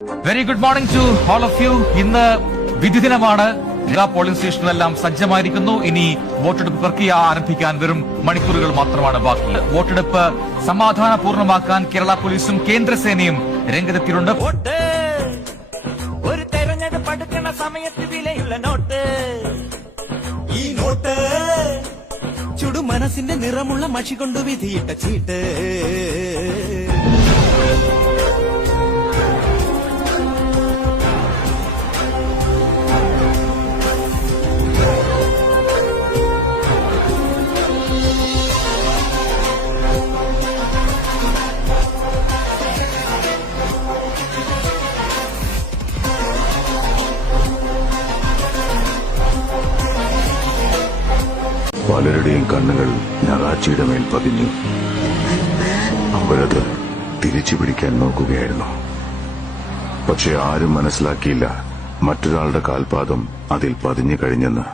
Very good morning to all of you. ഇന്ന് വിധി ദിനമാണ്. എല്ലാ പോളിംഗ് സ്റ്റേഷനുകളെല്ലാം സജ്ജമായിരിക്കുന്നു. ഇനി വോട്ടെടുപ്പ് പ്രക്രിയ ആരംഭിക്കാൻ വെറും മണിക്കൂറുകൾ മാത്രമാണ് ബാക്കി. വോട്ടെടുപ്പ് സമാധാനപൂർണ്ണമാക്കാൻ കേരള പോലീസും കേന്ദ്രസേനയും രംഗത്തെത്തിയിട്ടുണ്ട്. ഒരു തെരഞ്ഞെടുപ്പ് അടുക്കുന്ന സമയത്ത് വിലയുള്ള നോട്ട്, ഈ നോട്ട് ചുടു മനസ്സിന്റെ നിറമുള്ള മഷി കൊണ്ട് വിധിയിട്ട ചീട്ട്. പലരുടെയും കണ്ണുകൾ ഞായറാഴ്ചയുടെ മേൽ പതിഞ്ഞു. അവരത് തിരിച്ചു പിടിക്കാൻ നോക്കുകയായിരുന്നു. പക്ഷെ ആരും മനസ്സിലാക്കിയില്ല മറ്റൊരാളുടെ കാൽപാദം അതിൽ പതിഞ്ഞു കഴിഞ്ഞെന്ന്.